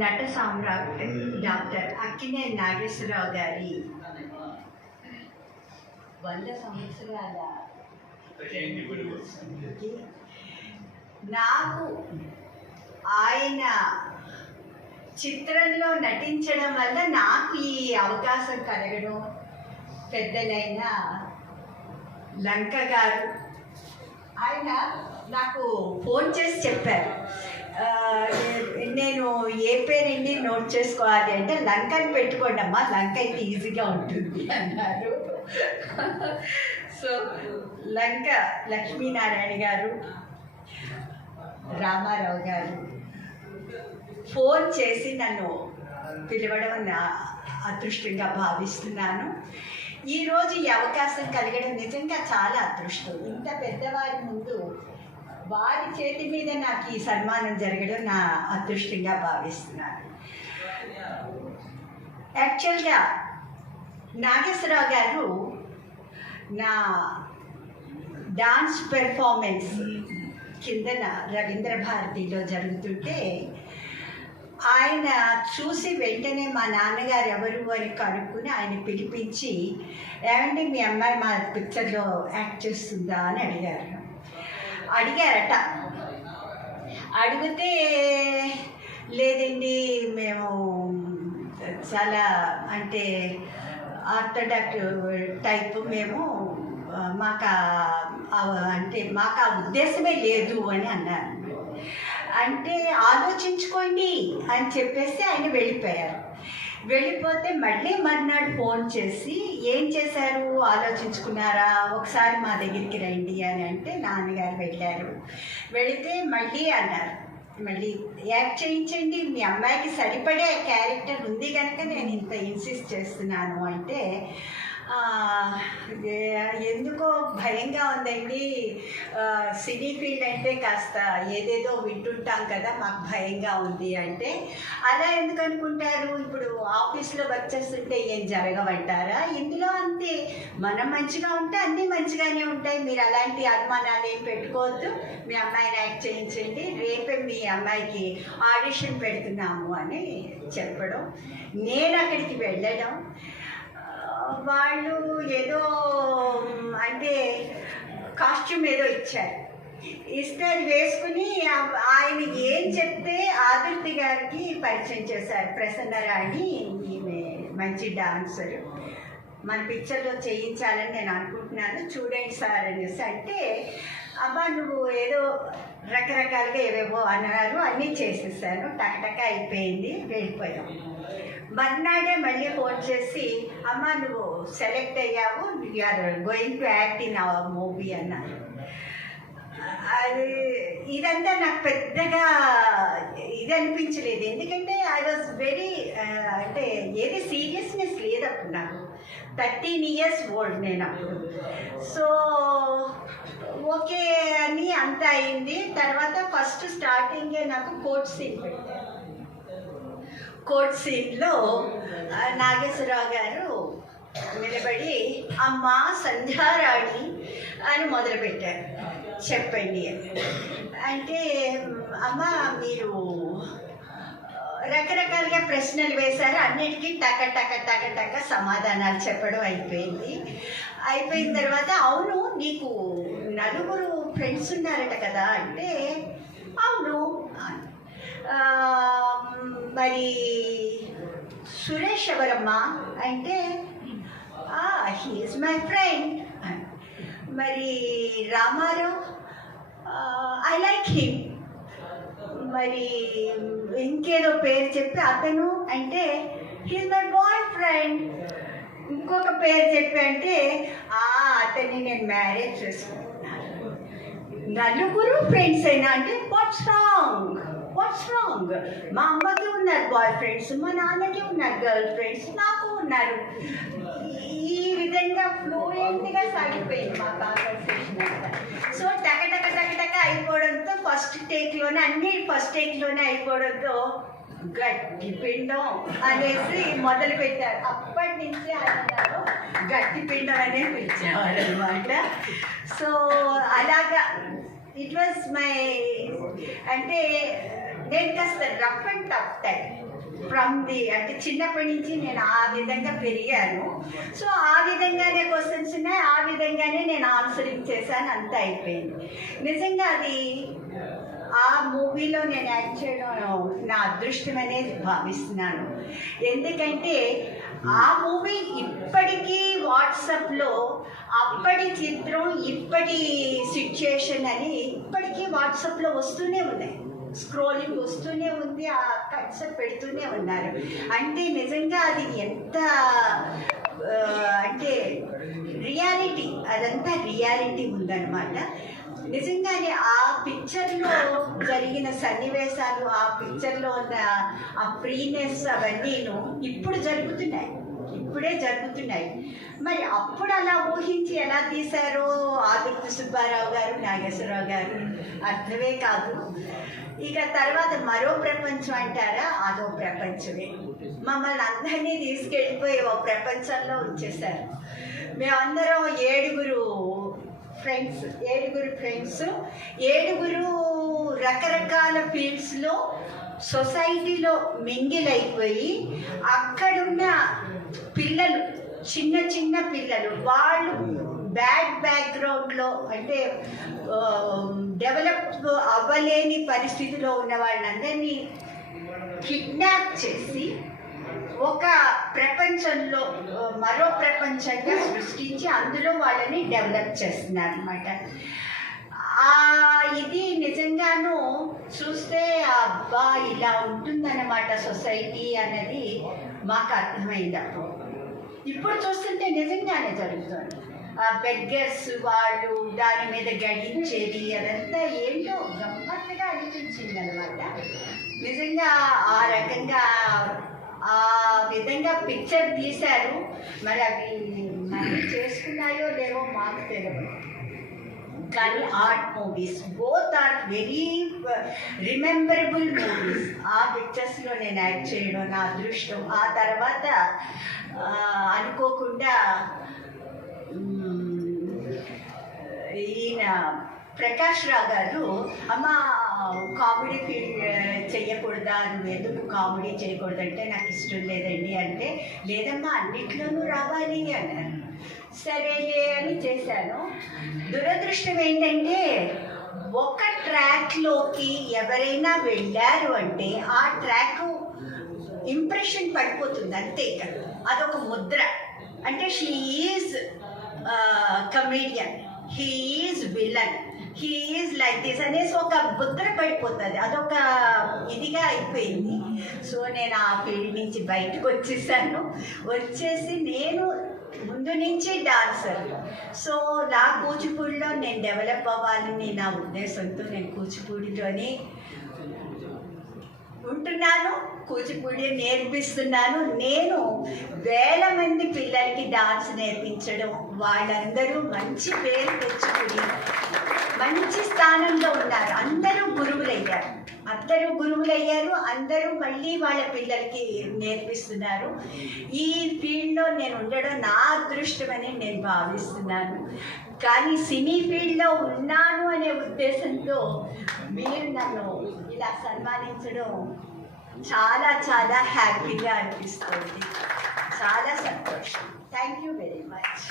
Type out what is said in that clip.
నట సామ్రాట్ డాక్టర్ అక్కినేని నాగేశ్వరరావు గారి 100 సంవత్సరాల నాకు ఆయన చిత్రంలో నటించడం వల్ల నాకు ఈ అవకాశం కలగడం, పెద్దలైన లంక గారు ఆయన నాకు ఫోన్ చేసి చెప్పారు, నేను ఏ పేరుని నోట్ చేసుకోవాలి అంటే లంకని పెట్టుకోండి అమ్మా, లంక అయితే ఈజీగా ఉంటుంది అన్నారు. సో లంక లక్ష్మీనారాయణ గారు, రామారావు గారు ఫోన్ చేసి నన్ను పిలవడం నా అదృష్టంగా భావిస్తున్నాను. ఈరోజు ఈ అవకాశం కలిగడం నిజంగా చాలా అదృష్టం. ఇంత పెద్దవారి ముందు వారి చేతి మీద నాకు ఈ సన్మానం జరగడం నా అదృష్టంగా భావిస్తున్నాను. యాక్చువల్గా నాగేశ్వరరావు గారు నా డాన్స్ పెర్ఫార్మెన్స్ కిందన రవీంద్ర భారతిలో జరుగుతుంటే ఆయన చూసి వెంటనే మా నాన్నగారు ఎవరు అని కనుక్కుని ఆయన పిలిపించి, ఏమంటే మీ అమ్మాయి మా పిక్చర్లో యాక్ట్ చేస్తుందా అని అడిగారట. అడిగితే లేదండి, మేము చాలా అంటే ఆర్థోడాక్స్ టైప్, మేము మాకు ఆ ఉద్దేశమే లేదు అని అన్నారు. అంటే ఆలోచించుకోండి అని చెప్పేసి ఆయన వెళ్ళిపోయారు. వెళ్ళిపోతే మళ్ళీ మర్నాడు ఫోన్ చేసి, ఏం చేశారు, ఆలోచించుకున్నారా, ఒకసారి మా దగ్గరికి రండి అని అంటే నాన్నగారు వెళ్ళారు. వెళితే మళ్ళీ అన్నారు, మళ్ళీ యాక్ట్ చేయించండి, మీ అమ్మాయికి సరిపడే క్యారెక్టర్ ఉంది కనుక నేను ఇంత ఇన్సిస్ట్ చేస్తున్నాను అంటే, ఎందుకో భయంగా ఉందండి, సినీ ఫీల్డ్ అంటే కాస్త ఏదేదో వింటుంటాం కదా, మాకు భయంగా ఉంది అంటే, అలా ఎందుకు అనుకుంటారు, ఇప్పుడు ఆఫీస్లో వర్క్ చేస్తుంటే ఏం జరగవంటారా, ఇందులో అంతే, మనం మంచిగా ఉంటే అన్నీ మంచిగానే ఉంటాయి, మీరు అలాంటి అనుమానాలు ఏం పెట్టుకోవద్దు, మీ అమ్మాయిని యాక్ట్ చేయించండి, రేపే మీ అమ్మాయికి ఆడిషన్ పెడుతున్నాము అని చెప్పడం, నేను అక్కడికి వెళ్ళడం, వాళ్ళు ఏదో అంటే కాస్ట్యూమ్ ఏదో ఇచ్చారు, ఇస్తే అది వేసుకుని ఆయన ఏం చెప్తే ఆదుర్తి గారికి పరిచయం చేశారు. ప్రసన్నరాణి, ఈమె మంచి డాన్సర్, మన పిక్చర్లో చేయించాలని నేను అనుకుంటున్నాను, చూడండి సార్ అనేసి అంటే, అబ్బా నువ్వు ఏదో రకరకాలుగా ఏవేవో అన్నారు, అన్నీ చేసేసాను, టకటక అయిపోయింది, వెళ్ళిపోయాం. మర్నాడే మళ్ళీ ఫోన్ చేసి, అమ్మ నువ్వు సెలెక్ట్ అయ్యావు, you're going to act in our movie అన్నారు. అది ఇదంతా నాకు పెద్దగా ఇది అనిపించలేదు, ఎందుకంటే ఐ వాజ్ వెరీ అంటే ఏది సీరియస్నెస్ లేదు అప్పుడు, నాకు 13 years ఓల్డ్ నేను అప్పుడు. సో ఓకే అని అంత అయింది. తర్వాత ఫస్ట్ స్టార్టింగే నాకు కోర్ట్ సీన్ పెట్టారు. కోర్ట్ సీన్లో నాగేశ్వరరావు గారు నిలబడి అమ్మా సంధ్యారాణి అని మొదలుపెట్టారు, చెప్పండి అని అంటే, అమ్మ మీరు రకరకాలుగా ప్రశ్నలు వేశారు, అన్నిటికీ టక టక టక టక సమాధానాలు చెప్పడం అయిపోయింది. అయిపోయిన తర్వాత అవును నీకు 4 ఫ్రెండ్స్ ఉన్నారట కదా అంటే, అవును, మరి సురేష్ ఎవరమ్మా అంటే, హీఈస్ మై ఫ్రెండ్. మరి రామారావు, ఐ లైక్ హిమ్. మరి ఇంకేదో పేరు చెప్పి అతను అంటే, హీఈస్ మై బాయ్ ఫ్రెండ్. ఇంకొక పేరు చెప్పి అంటే, అతన్ని నేను మ్యారేజ్ చేసుకుంటున్నాను. 4 ఫ్రెండ్స్ అయినా అంటే వాట్స్ రాంగ్, మా అమ్మకి ఉన్నారు బాయ్ ఫ్రెండ్స్, మా నాన్నకి ఉన్నారు గర్ల్ ఫ్రెండ్స్, నాకు ఉన్నారు. ఈ విధంగా ఫ్లూయెంట్గా సాగిపోయింది మా కాన్వర్సేషన్ అంతా. సో టక టక టక టక అయిపోవడంతో ఫస్ట్ టేక్లోనే అయిపోవడంతో గట్టి పిండం అనేసి మొదలు పెట్టారు. అప్పటి నుంచి ఆయన గట్టి పిండం అనే పిలిచేవారు అనమాట. సో అలాగా ఇట్ వాజ్ మై అంటే నేను కాస్త rough and tough type from the, అంటే చిన్నప్పటి నుంచి నేను ఆ విధంగా పెరిగాను. సో ఆ విధంగానే క్వశ్చన్స్ ఉన్నాయి, ఆ విధంగానే నేను ఆన్సరింగ్ చేశాను, అంతా అయిపోయింది. నిజంగా అది ఆ మూవీలో నేను యాక్ట్ చేయడం నా అదృష్టం అనేది భావిస్తున్నాను. ఎందుకంటే ఆ మూవీ ఇప్పటికీ వాట్సాప్లో అప్పటి చిత్రం ఇప్పటి సిచ్యుయేషన్ అని ఇప్పటికీ వాట్సాప్లో వస్తూనే ఉన్నాయి, స్క్రోలింగ్ వస్తూనే ఉంది, ఆ కట్స్ పెడుతూనే ఉన్నారు. అంటే నిజంగా అది ఎంత అంటే రియాలిటీ, అదంతా రియాలిటీ ఉందన్నమాట. నిజంగానే ఆ పిక్చర్లో జరిగిన సన్నివేశాలు, ఆ పిక్చర్లో ఉన్న ఆ ఫ్రీనెస్ అవన్నీను ఇప్పుడు జరుగుతున్నాయి, ఇప్పుడే జరుగుతున్నాయి. మరి అప్పుడు అలా ఊహించి ఎలా తీశారో ఆదుర్తి సుబ్బారావు గారు, నాగేశ్వరరావు గారు అర్థమే కాదు. ఇక తర్వాత మరో ప్రపంచం అంటారా, అదో ప్రపంచమే. మమ్మల్ని అందరినీ తీసుకెళ్ళిపోయి ఓ ప్రపంచంలో ఉంచేశారు. మేమందరం ఏడుగురు ఫ్రెండ్స్, ఏడుగురు రకరకాల ఫీల్డ్స్లో సొసైటీలో మింగిల్ అయిపోయి అక్కడున్న పిల్లలు, చిన్న చిన్న పిల్లలు, వాళ్ళు బ్యాక్గ్రౌండ్లో అంటే డెవలప్ అవ్వలేని పరిస్థితిలో ఉన్న వాళ్ళందరినీ కిడ్నాప్ చేసి ఒక ప్రపంచంలో మరో ప్రపంచంగా సృష్టించి అందులో వాళ్ళని డెవలప్ చేస్తున్నారు అనమాట. ఇది నిజంగాను చూస్తే అబ్బా ఇలా ఉంటుందన్నమాట సొసైటీ అన్నది మాకు అర్థమైంది. అప్పుడు ఇప్పుడు చూస్తుంటే నిజంగానే జరుగుతుంది. బెగ్గర్స్ వాళ్ళు దాని మీద గడించేది అదంతా ఏంటో గమ్మత్తుగా అనిపించింది అనమాట. నిజంగా ఆ రకంగా ఆ విధంగా పిక్చర్ తీశారు. మరి అవి మనం చేసుకున్నాయో లేవో మాకు తెలియదు, కానీ art movies both are very rememberable movies. ఆ పిక్చర్స్లో నేను యాక్ట్ చేయడం నా అదృష్టం. ఆ తర్వాత అనుకోకుండా ఈయన ప్రకాష్ రావు గారు, అమ్మ కామెడీ ఫీల్డ్ చెయ్యకూడదా, నువ్వు ఎందుకు కామెడీ చేయకూడదంటే నాకు ఇష్టం లేదండి అంటే, లేదమ్మా అన్నిట్లోనూ రావాలి అన్నారు. సరేలే అని చేశాను. దురదృష్టం ఏంటంటే ఒక ట్రాక్లోకి ఎవరైనా వెళ్ళారు అంటే ఆ ట్రాక్ ఇంప్రెషన్ పడిపోతుంది అంతే. అదొక ముద్ర. అంటే she is comedian, he is villain, he is like this అనేసి ఒక ముద్ర పడిపోతుంది, అదొక ఇదిగా అయిపోయింది. సో నేను ఆ ఫీల్డ్ నుంచి బయటకు వచ్చేసి నేను ముందు నుంచి డాన్సర్. సో నా కూచిపూడిలో నేను డెవలప్ అవ్వాలని నా ఉద్దేశంతో నేను కూచిపూడిలోని ఉంటున్నాను, కూచిపూడి నేర్పిస్తున్నాను. నేను వేల మంది పిల్లలకి డాన్స్ నేర్పించడం, వాళ్ళందరూ మంచి పేరు తెచ్చుకుని మంచి స్థానంలో ఉన్నారు. అందరూ గురువులయ్యారు, అందరూ మళ్ళీ వాళ్ళ పిల్లలకి నేర్పిస్తున్నారు. ఈ ఫీల్డ్లో నేను ఉండడం నా అదృష్టమని నేను భావిస్తున్నాను. కానీ సినీ ఫీల్డ్లో ఉన్నాను అనే ఉద్దేశంతో మీరు నన్ను ఇలా సన్మానించడం చాలా చాలా హ్యాపీగా అనిపిస్తుంది, చాలా సంతోషం. Thank you very much.